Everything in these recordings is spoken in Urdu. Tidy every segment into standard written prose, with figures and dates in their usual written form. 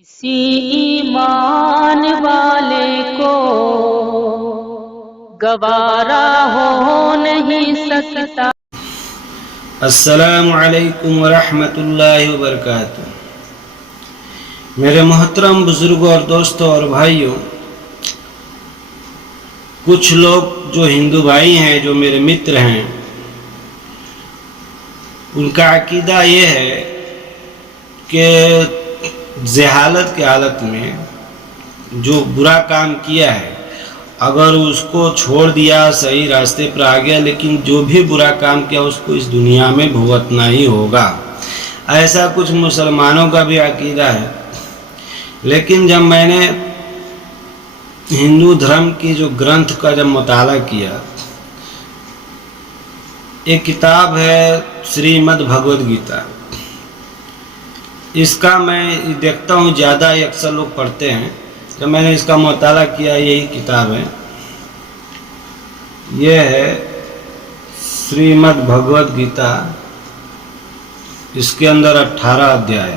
کسی ایمان والے کو گوارا ہو نہیں سکتا۔ السلام علیکم ورحمۃ اللہ وبرکاتہ۔ میرے محترم بزرگوں اور دوستوں اور بھائیوں، کچھ لوگ جو ہندو بھائی ہیں، جو میرے متر ہیں، ان کا عقیدہ یہ ہے کہ جہالت کی حالت میں جو برا کام کیا ہے، اگر اس کو چھوڑ دیا، صحیح راستے پر آ گیا، لیکن جو بھی برا کام کیا اس کو اس دنیا میں بھگتنا ہی ہوگا۔ ایسا کچھ مسلمانوں کا بھی عقیدہ ہے۔ لیکن جب میں نے ہندو دھرم کی جو گرنتھ کا جب مطالعہ کیا، ایک کتاب ہے شریمد بھگوت گیتا، اس کا میں دیکھتا ہوں زیادہ اکثر لوگ پڑھتے ہیں۔ جب میں نے اس کا مطالعہ کیا، یہی کتاب ہے، یہ ہے شریمد بھگوت گیتا۔ اس کے اندر 18 ادھیائے۔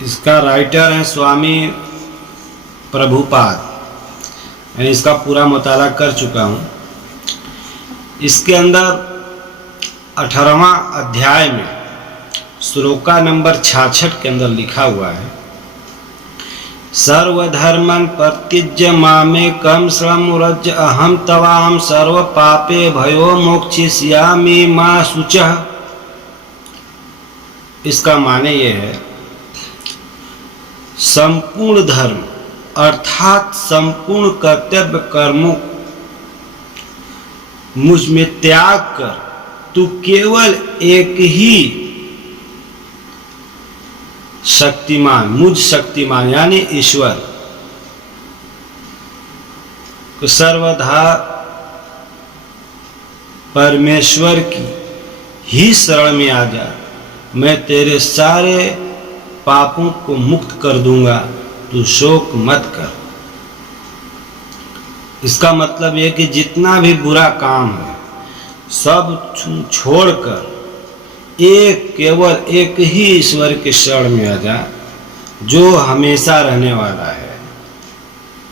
اس کا رائٹر ہے سوامی پربھوپاد۔ میں اس کا پورا مطالعہ کر چکا ہوں۔ اس کے اندر 18واں ادھیائے میں شلوکا نمبر 66 کے اندر لکھا ہوا ہے، سرو دھرمن پرتیج්ય مامیکم شرمورج اہم توام سرو پاپے بھیو موکشیسیامی ما شوچہ۔ اس کا معنی یہ ہے، سمپورن دھرم ارتھات سمپورن کرتویہ کرموں مجھ میں تیاگ کر تو کیول ایک ہی شکتیمان، مجھ شکتیمان یعنی ایشور کو سرودھا پرمیشور کی ہی شرن میں آ جا، میں تیرے سارے پاپوں کو مکت کر دوں گا، تو شوک مت کر۔ اس کا مطلب یہ کہ جتنا بھی برا کام ہے سب چھوڑ کر کیول ایک ہی ایشور کے شرن میں آ جا، جو ہمیشہ رہنے والا ہے۔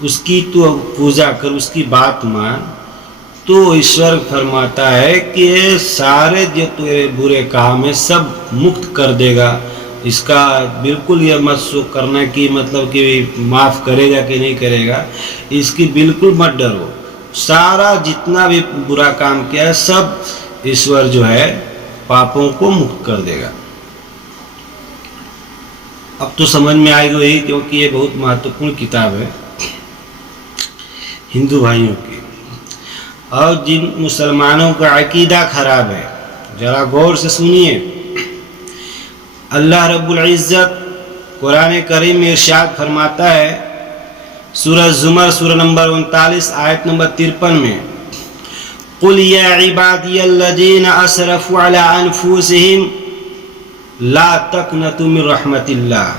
اس کی تو پوجا کر، اس کی بات مان، تو ایشور فرماتا ہے کہ سارے جو تیرے برے کام ہیں سب مکت کر دے گا۔ اس کا بالکل یہ مت سوچ کرنا کہ مطلب کہ معاف کرے گا کہ نہیں کرے گا، اس کی بالکل مت ڈرو۔ سارا جتنا بھی برا کام کیا ہے سب ایشور جو ہے پاپوں کو مکت کر دے گا۔ اب تو سمجھ میں آئے گی، کیونکہ یہ بہت مہتوپورن کتاب ہے ہندو بھائیوں کی۔ اور جن مسلمانوں کا عقیدہ خراب ہے، ذرا غور سے سنیے۔ اللہ رب العزت قرآن کریم میں ارشاد فرماتا ہے، سورہ زمر سورہ نمبر 39 آیت نمبر 53 میں، قُلْ يَا عِبَادِيَ الَّذِينَ أَسْرَفُوا عَلَىٰ أَنفُسِهِمْ لَا تَقْنَطُوا مِن رَحْمَتِ اللَّهِ۔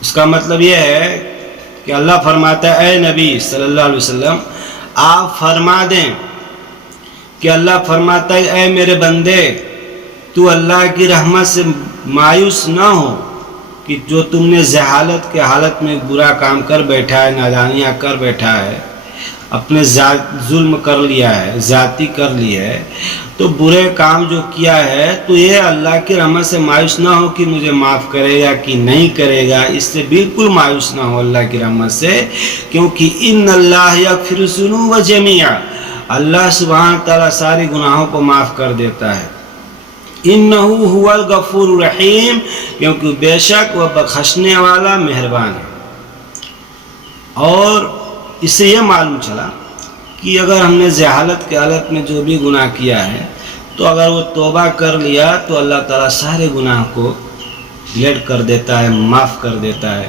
اس کا مطلب یہ ہے کہ اللہ فرماتا ہے، اے نبی صلی اللہ علیہ وسلم آپ فرما دیں کہ اللہ فرماتا ہے، اے میرے بندے تو اللہ کی رحمت سے مایوس نہ ہو، کہ جو تم نے جہالت کے حالت میں برا کام کر بیٹھا ہے، نادانیاں کر بیٹھا ہے، اپنے ظلم کر لیا ہے، ذاتی کر لی ہے، تو برے کام جو کیا ہے تو یہ اللہ کی رحمت سے مایوس نہ ہو کہ مجھے معاف کرے گا کہ نہیں کرے گا۔ اس سے بالکل مایوس نہ ہو اللہ کی رحمت سے، کیونکہ ان اللہ یغفر الذنوب جمیعا، اللہ سبحانہ تعالیٰ سارے گناہوں کو معاف کر دیتا ہے۔ انہ هو الغفور الرحیم، کیونکہ بے شک وہ بخشنے والا مہربان ہے۔ اور اس سے یہ معلوم چلا کہ اگر ہم نے جہالت کے حالت میں جو بھی گناہ کیا ہے، تو اگر وہ توبہ کر لیا تو اللہ تعالیٰ سارے گناہ کو ڈیلیٹ کر دیتا ہے، معاف کر دیتا ہے۔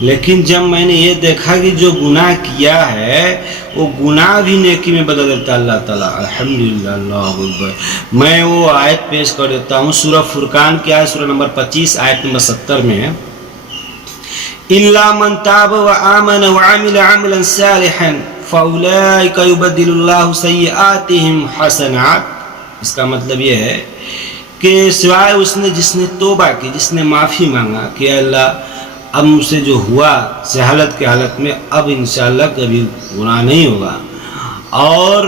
لیکن جب میں نے یہ دیکھا کہ جو گناہ کیا ہے وہ گناہ بھی نیکی میں بدل دیتا ہے اللہ تعالیٰ، الحمدللہ، اللہ اکبر۔ میں وہ آیت پیش کر دیتا ہوں، سورہ فرقان کی آیت سورہ نمبر 25 آیت نمبر 70 میں ہے، إِلَّا مَنْ تَابَ وَآمَنَ وَعَمِلَ عَمَلًا صَالِحًا فَأُولَٰئِكَ يُبَدِّلُ اللَّهُ سَيِّئَاتِهِمْ حَسَنَاتٍ۔ اس کا مطلب یہ ہے کہ سوائے اس نے جس نے توبہ کی، جس نے معافی مانگا کہ اللہ اب مجھ سے جو ہوا جہالت کے حالت میں، اب انشاءاللہ کبھی گناہ نہیں ہوگا، اور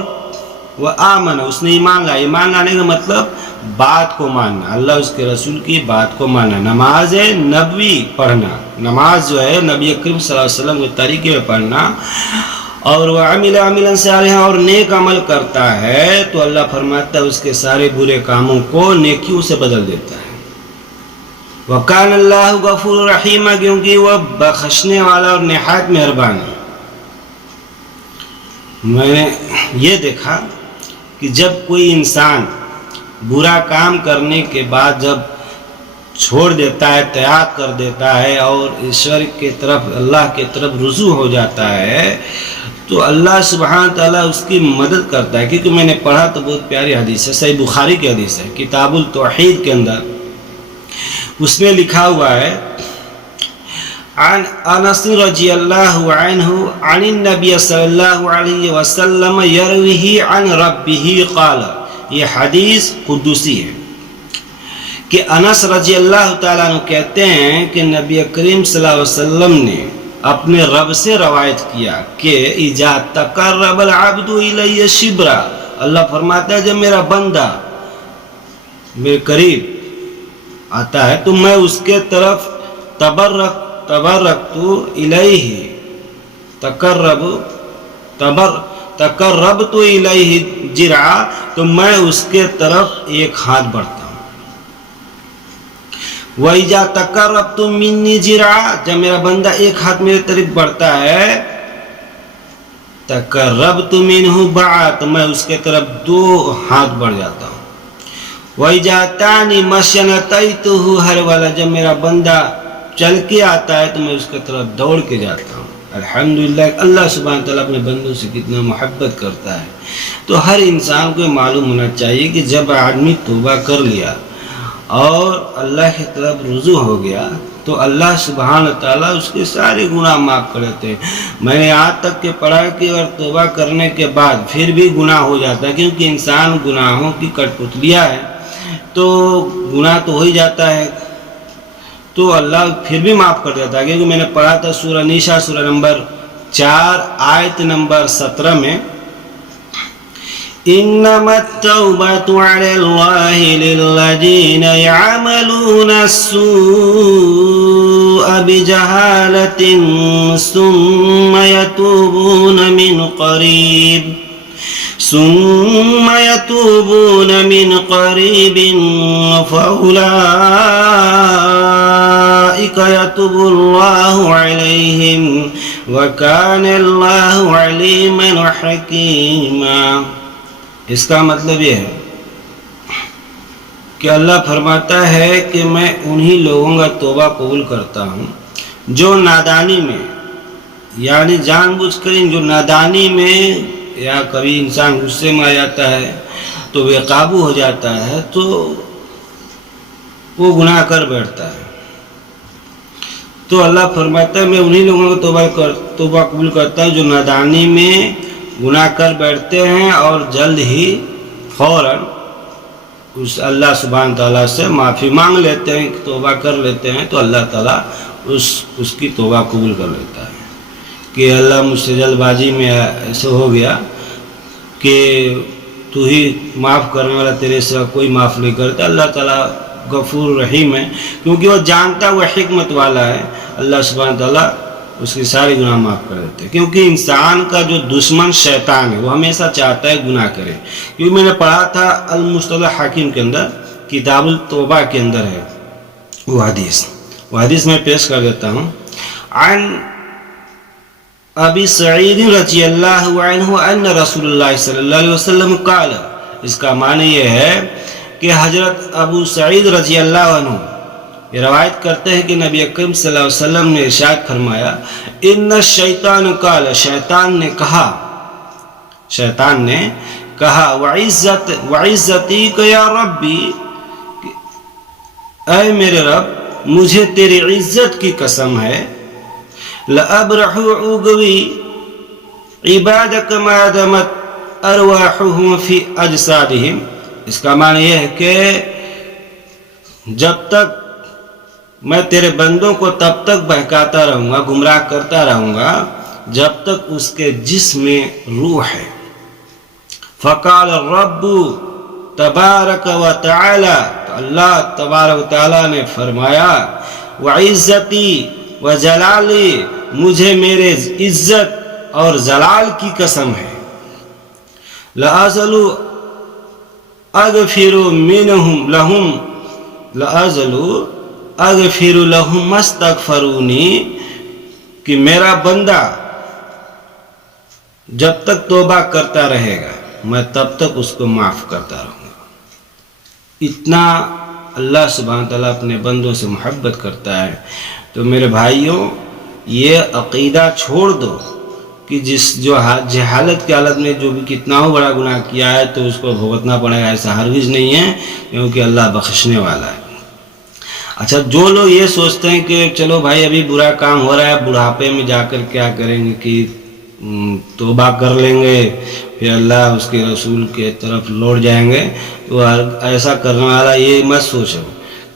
وہ آمن، اس نے ایمان لایا۔ ایمان لانے کا مطلب بات کو ماننا، اللہ اس کے رسول کی بات کو ماننا، نماز نبوی پڑھنا، نماز جو ہے نبی کریم صلی اللہ علیہ وسلم کے طریقے میں پڑھنا، اور وہ عمل عملا صالحا، اور نیک عمل کرتا ہے تو اللہ فرماتا ہے اس کے سارے برے کاموں کو نیکیوں سے بدل دیتا ہے۔ وَكَانَ اللَّهُ غَفُورًا رَحِيمًا، کیونکہ وہ بخشنے والا اور نہایت مہربان ہے۔ میں نے یہ دیکھا کہ جب کوئی انسان برا کام کرنے کے بعد جب چھوڑ دیتا ہے، تیاگ کر دیتا ہے اور ایشور کے طرف، اللہ کے طرف رجوع ہو جاتا ہے، تو اللہ سبحانہ تعالیٰ اس کی مدد کرتا ہے۔ کیونکہ میں نے پڑھا تو بہت پیاری حدیث ہے، صحیح بخاری کی حدیث ہے، کتاب التوحید کے اندر اس میں لکھا ہوا ہے، عن انس رضی اللہ عنہ عن النبی صلی اللہ علیہ وسلم یرویہ عن ربہ قال، یہ حدیث قدسی ہے کہ انس رضی اللہ تعالیٰ عنہ کہتے ہیں کہ نبی کریم صلی اللہ علیہ وسلم نے اپنے رب سے روایت کیا کہ اذا تقرب العبد الی شبرا، اللہ فرماتا ہے جب میرا بندہ میرے قریب آتا ہے تو میں اس کے طرف تبرکت الیہ، تقربت الیہ جرعا، تو میں اس کے طرف ایک ہاتھ بڑھتا ہوں۔ وَإِذَا تَقَرَّبْتُ مِنِّي جِرْعًا، جب میرا بندہ ایک ہاتھ میرے طرف بڑھتا ہے، تَقَرَّبْتُ مِنْهُ بَعًا، تو میں اس کے طرف 2 ہاتھ بڑھ جاتا ہوں۔ وَإِذَا أَتَانِي مَشْيًا أَتَيْتُهُ هَرْوَلًا، جب میرا بندہ چل کے آتا ہے تو میں اس کے طرف دوڑ کے جاتا ہوں۔ الحمدللہ، اللہ سبحانہ تعالیٰ اپنے بندوں سے کتنا محبت کرتا ہے۔ تو ہر انسان کو معلوم ہونا چاہیے کہ جب آدمی توبہ کر لیا اور اللہ کی طرف رجوع ہو گیا تو اللہ سبحانہ تعالیٰ اس کے سارے گناہ معاف کر دیتے ہیں۔ میں نے آج تک کہ پڑھا کہ اور توبہ کرنے کے بعد پھر بھی گناہ ہو جاتا ہے، کیونکہ انسان گناہوں کی کٹ پتلیاں ہے تو گناہ تو ہو ہی جاتا ہے، تو اللہ پھر بھی معاف کر دیتا ہے۔ کیونکہ میں نے پڑھا تھا سورہ نساء سورہ نمبر 4 آیت نمبر 17 میں، انما التوبة على الله للذين يعملون السوء بجهالة ثم يتوبون من قريب فأولئك يتوب الله عليهم وكان الله عليما حكيما۔ اس کا مطلب یہ ہے کہ اللہ فرماتا ہے کہ میں انہی لوگوں کا توبہ قبول کرتا ہوں جو نادانی میں، یعنی جان بوجھ کر جو نادانی میں، یا کبھی انسان غصے میں آ جاتا ہے تو بے قابو ہو جاتا ہے تو وہ گناہ کر بیٹھتا ہے، تو اللہ فرماتا ہے میں انہی لوگوں کو توبہ قبول کرتا ہوں جو نادانی میں گناہ کر بیٹھتے ہیں اور جلد ہی فوراً اس اللہ سبحانہ تعالیٰ سے معافی مانگ لیتے ہیں، توبہ کر لیتے ہیں، تو اللہ تعالیٰ اس کی توبہ قبول کر لیتا ہے کہ اللہ مجھ سے جلد بازی میں ایسے ہو گیا کہ تو ہی معاف کرنے والا، تیرے سوا کوئی معاف نہیں کرتا۔ اللہ تعالیٰ غفور رحیم ہے، کیونکہ وہ جانتا ہے، وہ حکمت والا ہے، اللہ سبحانہ تعالیٰ اس کے سارے گناہ معاف کر دیتے ہیں۔ کیونکہ انسان کا جو دشمن شیطان ہے وہ ہمیشہ چاہتا ہے گناہ کرے، کیونکہ میں نے پڑھا تھا المصطلح حاکم کے اندر، کتاب التوبہ کے اندر ہے وہ حدیث میں پیش کر دیتا ہوں۔ عن ابی سعید رضی اللہ عنہ ان رسول اللہ صلی اللہ علیہ وسلم قال، اس کا معنی یہ ہے کہ حضرت ابو سعید رضی اللہ عنہ یہ روایت کرتے ہیں کہ نبی اکرم صلی اللہ علیہ وسلم نے ارشاد فرمایا، ان الشیطان قال، شیطان نے کہا وعزتی یا ربی، اے میرے رب مجھے تیری عزت کی قسم ہے، لأبرح اغوی عبادک ما دمت ارواحهم فی اجسادہم، اس کا معنی یہ ہے کہ جب تک میں تیرے بندوں کو تب تک بہکاتا رہوں گا، گمراہ کرتا رہوں گا جب تک اس کے جسم میں روح ہے۔ فقال الرب تبارک و تعالی، تو اللہ تبارک و تعالی نے فرمایا، وعزتی و جلالی، مجھے میرے عزت اور جلال کی قسم ہے، لأزل اغفر لهم ما استغفرونی، کہ میرا بندہ جب تک توبہ کرتا رہے گا میں تب تک اس کو معاف کرتا رہوں گا۔ اتنا اللہ سبحانہ تعالیٰ اپنے بندوں سے محبت کرتا ہے۔ تو میرے بھائیوں، یہ عقیدہ چھوڑ دو کہ جو جہالت کی حالت میں جو بھی کتنا ہو بڑا گناہ کیا ہے تو اس کو بھگتنا پڑے گا، ایسا ہرگز نہیں ہے، کیونکہ اللہ بخشنے والا ہے۔ اچھا، جو لوگ یہ سوچتے ہیں کہ چلو بھائی ابھی برا کام ہو رہا ہے، بڑھاپے میں جا کر کیا کریں گے کہ توبہ کر لیں گے پھر اللہ اس کے رسول کے طرف لوٹ جائیں گے، تو ایسا کرنے والا یہ مت سوچو،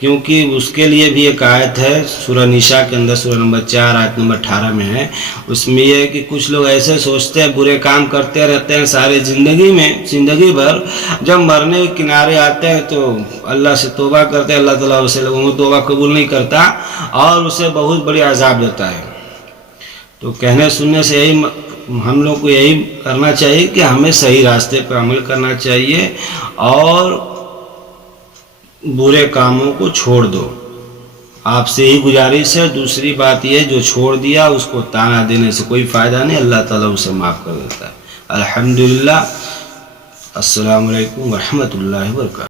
کیونکہ اس کے لیے بھی ایک آیت ہے سورہ نساء کے اندر، سورہ نمبر 4 آیت نمبر 18 میں ہے۔ اس میں یہ ہے کہ کچھ لوگ ایسے سوچتے ہیں، برے کام کرتے رہتے ہیں سارے زندگی بھر، جب مرنے کے کنارے آتے ہیں تو اللہ سے توبہ کرتے ہیں، اللہ تعالیٰ اسے لوگوں کو توبہ قبول نہیں کرتا اور اسے بہت بڑی عذاب دیتا ہے۔ تو کہنے سننے سے یہی ہم لوگ کو یہی کرنا چاہیے کہ ہمیں صحیح راستے پر عمل کرنا چاہیے اور برے کاموں کو چھوڑ دو۔ آپ سے ہی گزارش ہے۔ دوسری بات یہ، جو چھوڑ دیا اس کو تانا دینے سے کوئی فائدہ نہیں، اللہ تعالیٰ اسے معاف کر دیتا ہے۔ الحمدللہ۔ السلام علیکم ورحمۃ اللہ وبرکاتہ۔